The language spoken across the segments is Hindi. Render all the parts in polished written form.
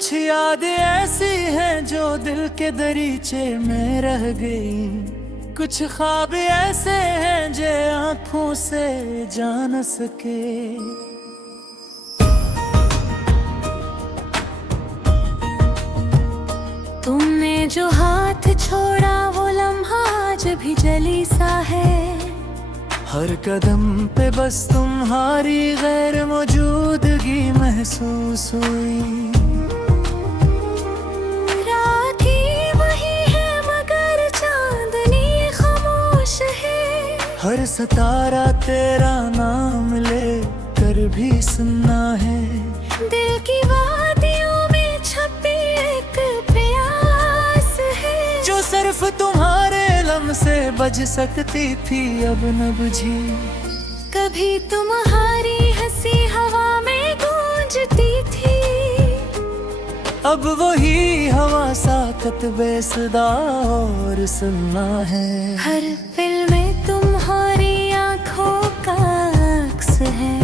कुछ याद ऐसी हैं जो दिल के दरीचे में रह गई। कुछ ख्वाब ऐसे हैं जो आंखों से जा न सके। तुमने जो हाथ छोड़ा वो लम्हा आज भी जली सा है। हर कदम पे बस तुम्हारी गैर मौजूदगी महसूस हुई। रात ही वही है मगर चांदनी खामोश है। हर सितारा तेरा नाम ले कर भी सुनना है। दिल की वादियों में छपी एक प्यास है जो सिर्फ तुम्हारे लम से बज सकती थी अब न बुझी। कभी तुम्हारी हंसी हवा में गूंजती थी। अब वही हवा साकत बेसदा और सुनना है। हर फिल्म में तुम्हारी आंखों का अक्स है।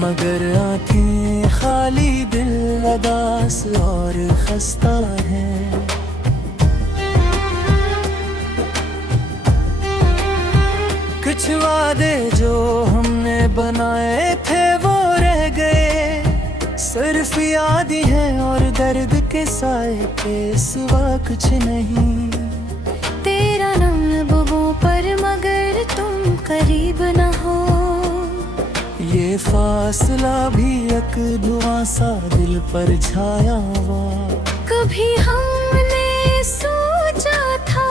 मगर आंखें खाली, दिल उदास और खस्ता है। कुछ वादे जो हमने बनाए थे वो रह गए। सिर्फ याद ही है और दर्द के साए के सिवा कुछ नहीं। तेरा नाम लबों पर मगर तुम करीब न हो। ये फासला भी एक धुआं सा दिल पर छाया हुआ। कभी हमने सोचा था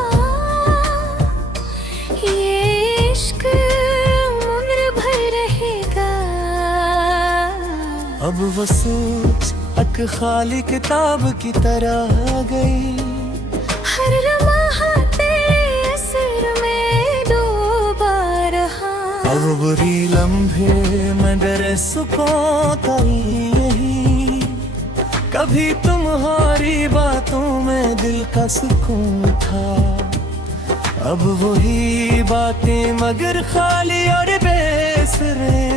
ये इश्क उम्र भर रहेगा। अब वो सोच एक खाली किताब की तरह आ गई। हर लम्हा तेरे असर में डूबा रहा। अब बुरी लम्हे मगर सुकून था यही। कभी तुम्हारी बातों में दिल का सुकून था। अब वही बातें मगर खाली और बेसुरे।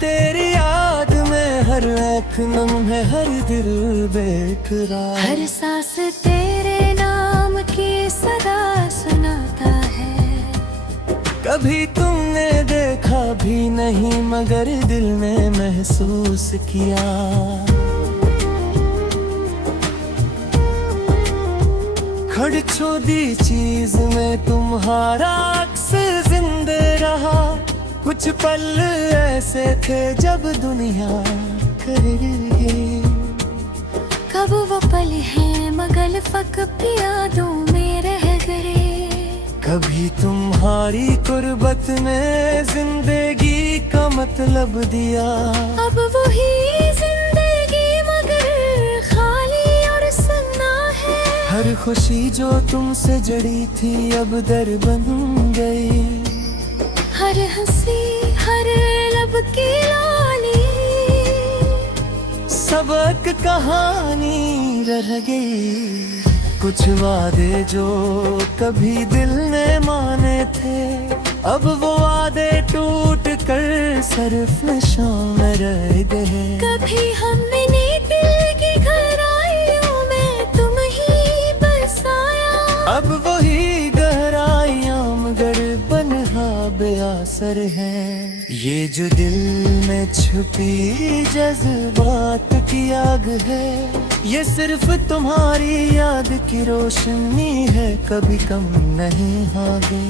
तेरी याद में हर एक लम्हे हर दिल बेकरार। हर सांस तेरे नाम की सदा सुनाता है। कभी तुमने देखा भी नहीं मगर दिल ने महसूस किया। खड़छोदी चीज में तुम्हारा अक्स जिंदा रहा। कुछ पल ऐसे थे जब दुनिया कर गई। कब वो पल है मगर फकत यादों में रह गए। कभी तुम्हारी कुर्बत ने जिंदगी का मतलब दिया। अब वही जिंदगी मगर खाली और सुन्ना है। हर खुशी जो तुमसे जड़ी थी अब दर बन गई। हर हंसी हर लब की लाली सब एक कहानी रह गई। कुछ वादे जो कभी दिल ने माने थे अब वो वादे टूट कर सिर्फ नशों में रह गए। कभी हमने दिल की गहराइयों में तुम ही बसाया। अब वही गहराइयां मगर बनहा बेअसर है। ये जो दिल में छुपी जज्बात की आग है ये सिर्फ तुम्हारी याद की रोशनी है। कभी कम नहीं आगे।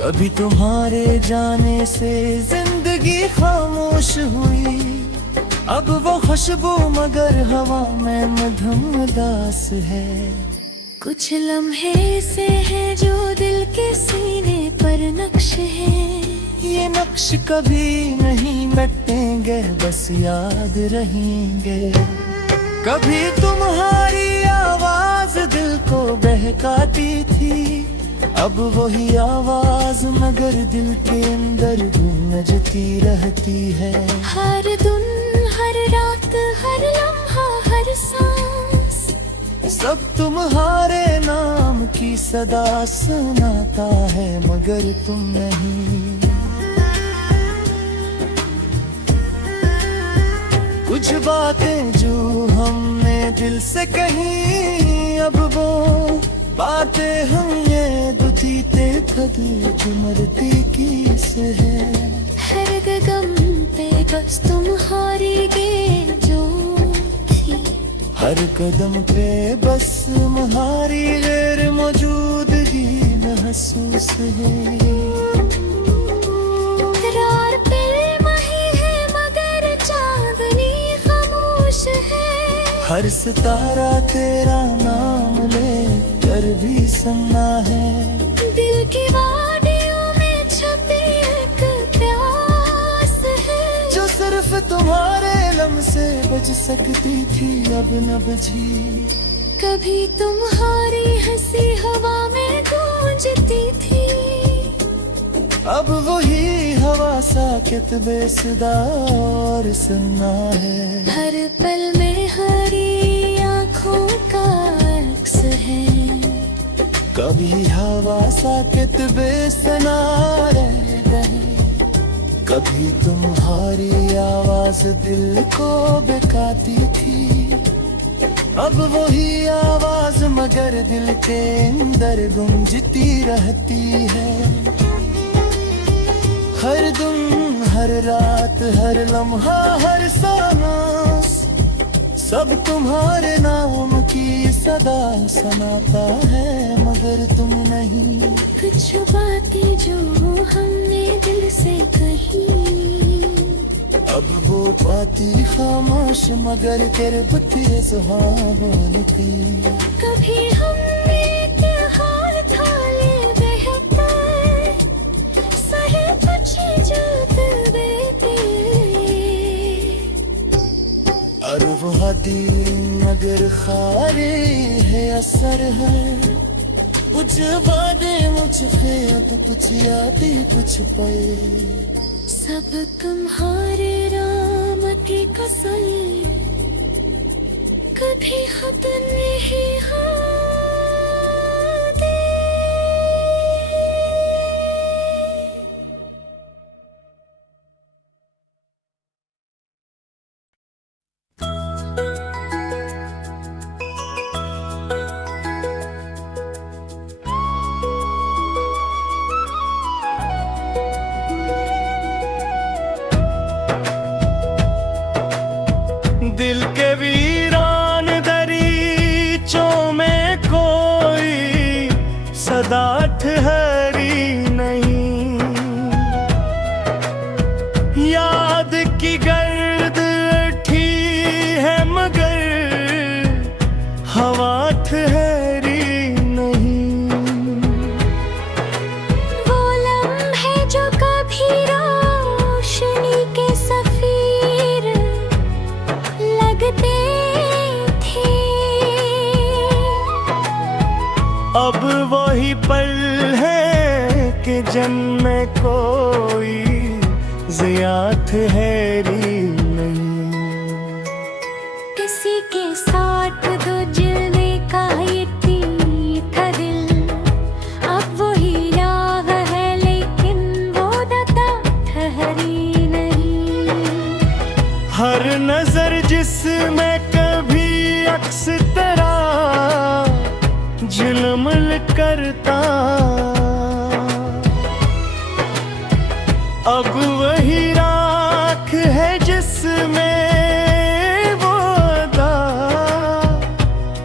कभी तुम्हारे जाने से जिंदगी खामोश हुई। अब वो खुशबू मगर हवा में मधुम उदास है। कुछ लम्हे से हैं जो दिल के सीने पर नक्श है। ये नक्श कभी नहीं मिटेंगे बस याद रहेंगे। कभी तुम्हारी आवाज दिल को बहकाती थी। अब वही आवाज मगर दिल के अंदर गूंजती रहती है। हर दिन हर रात हर लम्हा हर सांस सब तुम्हारे नाम की सदा सुनाता है मगर तुम नहीं। कुछ बातें जो हमने दिल से कही, अब वो बातें हम ये दुतीते खद चुमरती किस है। हर गम पे बस तुम्हारी जो थी, हर कदम पे बस तुम्हारी गैर मौजूदगी महसूस है। रात पे वही है मगर चांदनी खामोश है। हर सितारा तेरा नाम ले कर भी सुनना है। दिल की वादियों में छपी एक प्यास है, जो सिर्फ तुम्हारे लम से बज सकती थी अब न बजी। कभी तुम्हारी हंसी हवा में गूंजती थी, अब वही हवा साकित बेसुदा और सुनना है। हर पल में हरी आँखों का अक्स है। कभी हवा साकित बेसना रह गए, कभी तुम्हारी आवाज दिल को बेकाती थी। अब वही आवाज मगर दिल के अंदर गूंजती रहती है। हर दिन हर रात हर लम्हा हर सांस सब तुम्हारे नाम की सदा सुनाता है, मगर तुम नहीं। कुछ बातें जो हमने दिल से कही, अब वो बातें खामोश मगर करबती बोलती। कभी हमने त्योहार थाले बेहतर सहे कुछ जज्बे थे। और वो दिन मगर खाली है असर है। कुछ बातें मुझे अब कुछ यादें कुछ पे। सब तुम्हारे राम की कसम, कभी खुद नहीं दिल के वीरान दरीचों में कोई सदा ठहरी नहीं। याद की गर्द उठी है मगर हवा ठहरी नहीं। वो लम्हे जो कभी रोशनी के सफीर लगते थे, अब वही पल है कि जन्म कोई ज़िया ठहरी नहीं। किसी के साथ दो जलने का ये था दिल, अब वही राह है लेकिन वो दाता ठहरी नहीं। हर नजर जिसमें कभी अक्स तेरा झिलमिल करता, अब वही राख है जिसमें वो अदा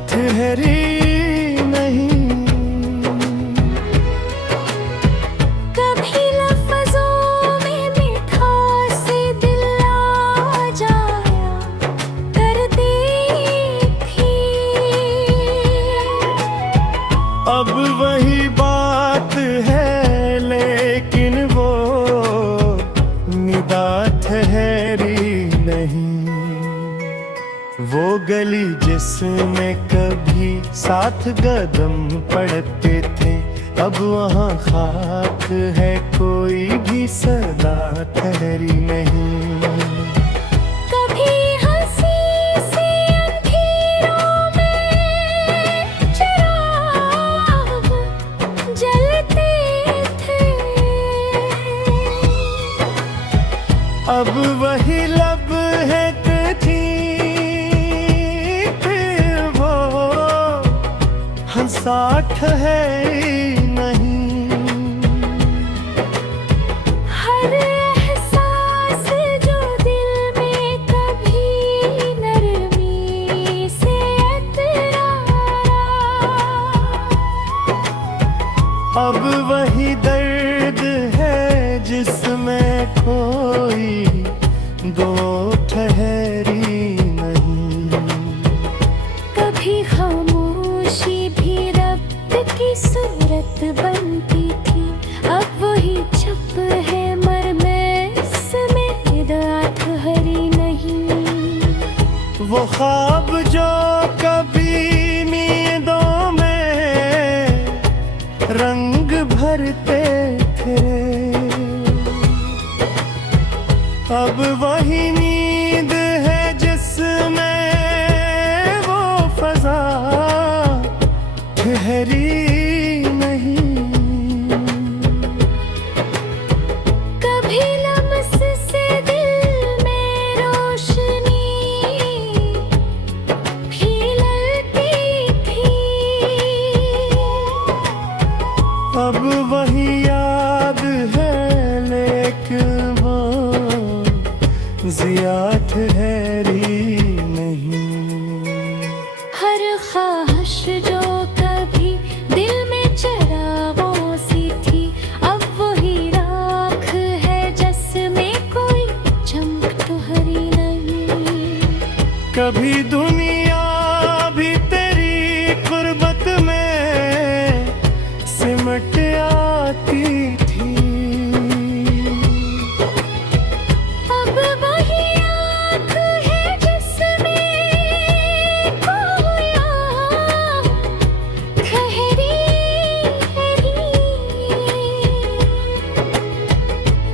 ठहरी नहीं। कभी लफ्ज़ों में मिठास दिल आ जाया करती थी, अब वही बात है लेकिन वो निदा ठहरी नहीं। वो गली जिसमें कभी साथ कदम पड़ते थे, अब वहाँ खाक है कोई भी सदा ठहरी नहीं। कभी हंसी सी अंधेरों में चिराग जलते थे, अब वही लब है कि थी सा ठहरी नहीं। हर एहसास जो दिल में कभी नरमी से इतरारा, अब वही दर्द है जिसमें कोई दो ठहरी नहीं। कभी खामोशी भी रब की सूरत बनती थी, अब वही चुप है मरमें में दात हरी नहीं। वो ख्वाब जो कभी नींदों में रंग भरते थे, अब वही नींद है जिसमें वो फजा ठहरी नहीं। कभी लम्स से दिल में रोशनी खिलती थी, अब वही याद है लेकिन वो जिया ठहरी नहीं। हर ख्वाहिश जो कभी दिल में चरागों सी थी, अब वही राख है जिसमें कोई चमक तो हरी नहीं। कभी दुनिया भी तेरी कुर्बत में सिमट आती थी, अब वही आँख है जिसमें कोई ठहरी नहीं।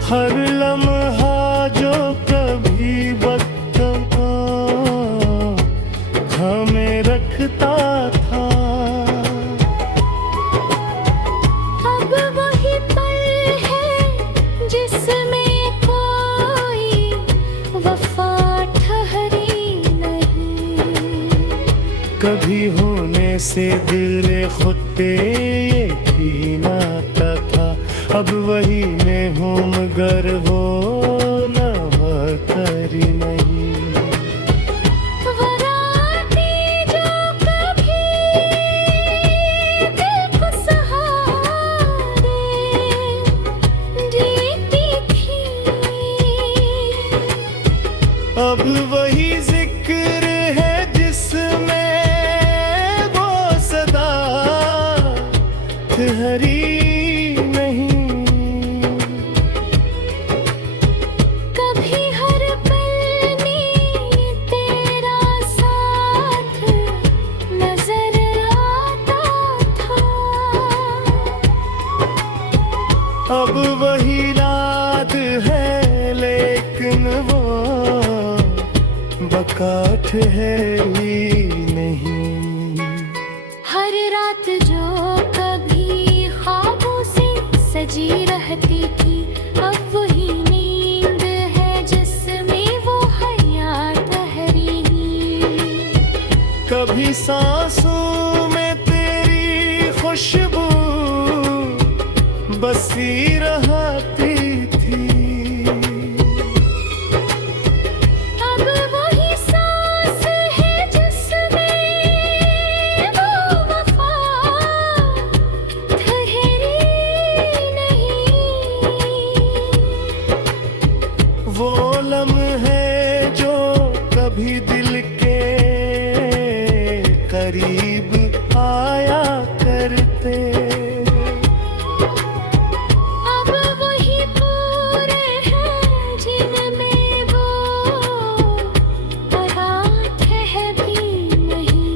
हर लम्हा जो कभी वक्त हमें रखता था, अब वही पल है जिसमें कोई वफा ठहरी नहीं। कभी होने से दिल खुद पे यकीन आता था, अब वही मैं हूँ मगर वो न करी नहीं। वराती जो कभी दिल को सहारे देती थी, अब वही जिक्र है जिसमें वो सदा ठहरी नहीं। कभी हर पल में तेरा साथ नजर आता था, अब वही याद है लेकिन वो बका ठहरी नहीं। हर रात जो कभी ख्वाबों से सजी रहती थी, अब वही नींद है जिसमें वो हयात ठहरी नहीं। कभी सांसों में तेरी खुशबू बसी रहती थी, अब वही सांस है जिसमें वो वफा ठहरी नहीं। वो लम्हे जो कभी दिल के करीब आया करते, अब वही पूरे हैं जिनमें वो बात है भी नहीं।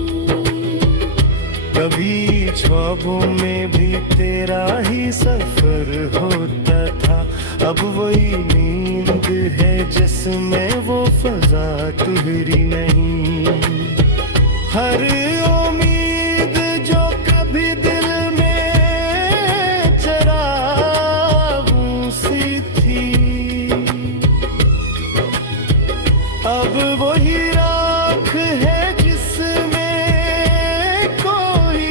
कभी ख्वाबों में भी तेरा ही सफर होता था, अब वही नींद है जिसमें वो फजा ठहरी नहीं। हर उम्मीद जो कभी दिल में चरागों सी थी, अब वही राख है जिसमें कोई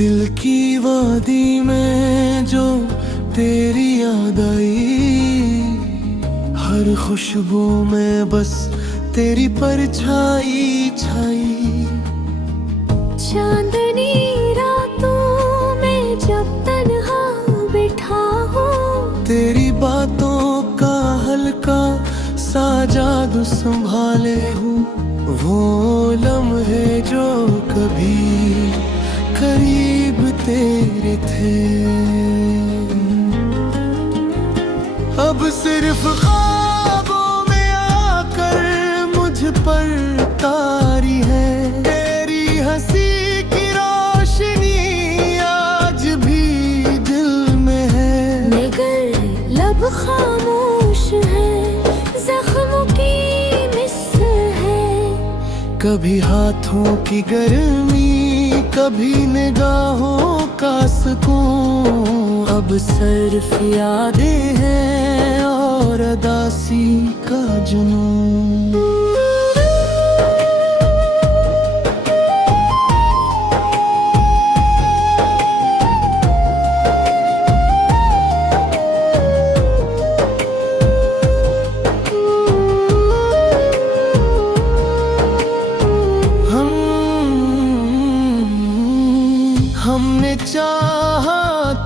दिल की वादी में जो तेरी याद आई, हर खुशबू में बस तेरी परछाई छाई। चांदनी रातों में जब तन्हा बैठा हूँ, तेरी बातों का हल्का सा जादू संभाले हूँ। वो लम्हे जो कभी करीब तेरे थे, अब सिर्फ ख्वाबों में आकर मुझ पर तारी है। तेरी हंसी की रोशनी आज भी दिल में है, मगर लब खामोश है, जख्मों की मिस है। कभी हाथों की गर्मी, कभी निगाहों का सुकून। अब सिर्फ यादें हैं और अदासी का जुनून। हमने चाहा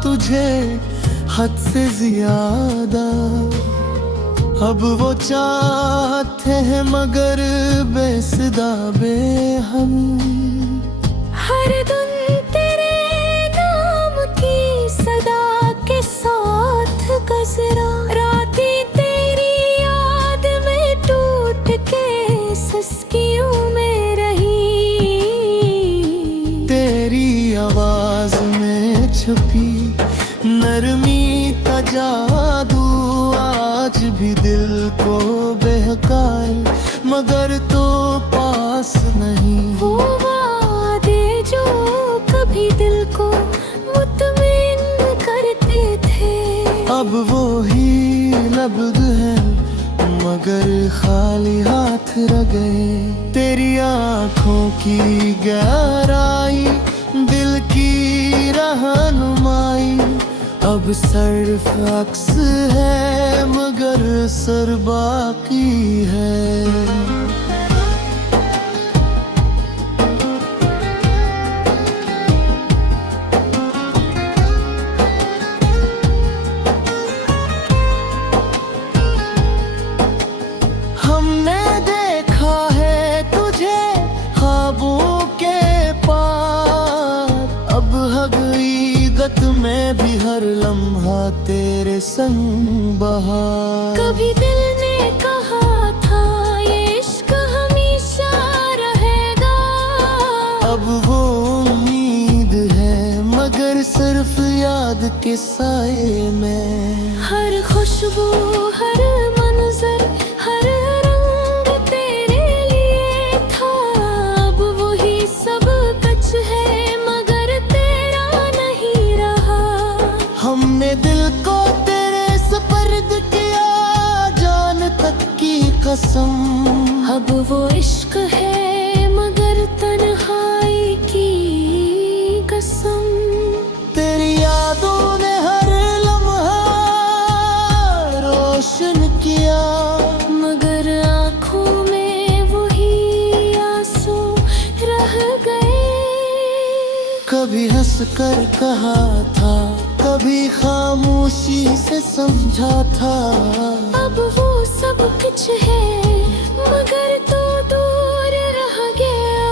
तुझे हद से ज्यादा, अब वो चाहते हैं मगर बेसदा बेहम। हर दिन तेरे नाम की सदा के साथ गुजरा, रातें तेरी याद में टूट के सिसकियों में रही। तेरी आवाज में छुपी नरमी का जादू आज भी दिल को बहकाए, मगर तो पास नहीं। वो वादे जो कभी दिल को मुतमिन करते थे, अब वो ही लफ्ज़ है मगर खाली हाथ रह गए। तेरी आँखों की गहराई, दिल की रहनुमाई, अब सिर्फ अक्स है मगर सर बाकी है। हमने देखा है तुझे ख्वाबों के पार, अब हकीकत में भी हर लम्हा तेरे संग बहार। कभी दिल ने कहा था ये इश्क हमेशा रहेगा, अब वो उम्मीद है मगर सिर्फ याद के साए में। हर खुशबू, हर मंजर, हर रंग तेरे लिए था, अब वही सब कुछ है मगर तेरा नहीं रहा। हमने दिल को तेरे सुपर्द किया जान तक की कसम, अब वो इश्क है मगर तन्हाई की कसम। तेरी यादों ने हर लम्हा रोशन किया, मगर आँखों में वही आंसू रह गए। कभी हंस कर कहा था, कभी खामोशी से समझा था, अब वो सब कुछ है मगर तो दूर रह गया।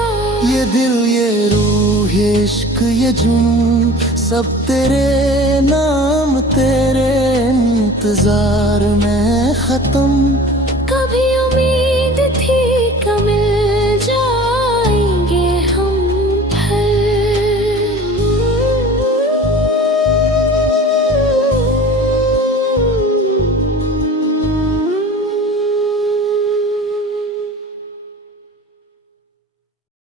ये दिल, ये रूह, ये इश्क, ये जुनून, सब तेरे नाम तेरे इंतजार में खत्म।